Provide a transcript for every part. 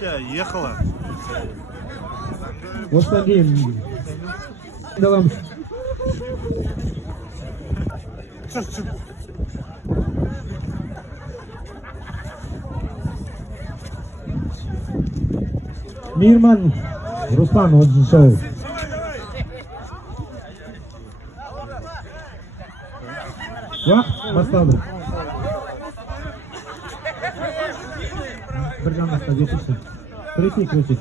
Вообще, ехала. Осыдан кейін аламыз. Мейірман Руслан 30-шы ой. Уақыт басталды. Bir жанақта жетінші. Третий крутит.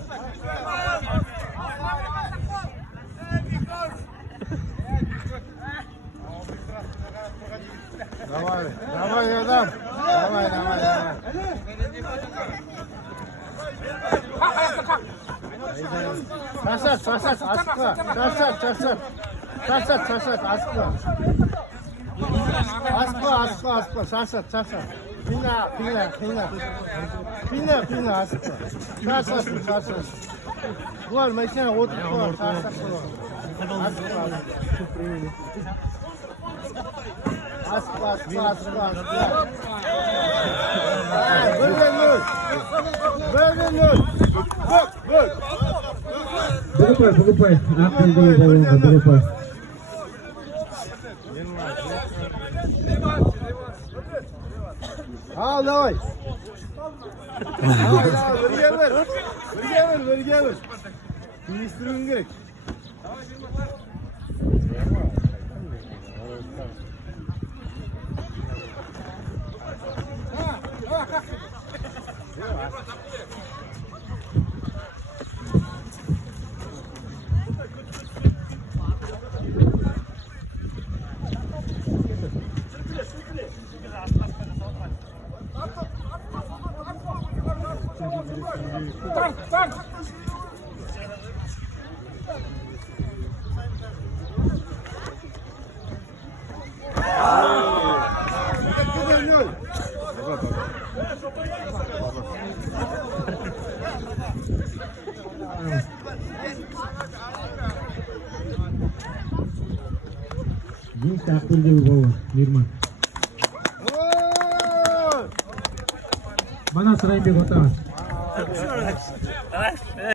Давай, давай, Адам. Давай, давай, давай. Шаршат, шаршат, асықпа. Шаршат, шаршат. Шаршат, шаршат, асықпа. Асықпа, асықпа, асықпа. Шаршат, шаршат. Қина, қина, қина. Қина, қина, асықпа. Шаршат, шаршат. Бұлар машина отырып қалар, шаршат қалар. Асықпа. Асықпа, асықпа, асықпа, асықпа. Бірден нөл. Бірден нөл. Бөк. Бұлыпай. Ақылды болуында бұлыпай. Al, давай. Давай, давай, бірге бір. Түйістіруін керек. Jinsi ақылды болу, Мейірман. Бана Сырайбек отағыз.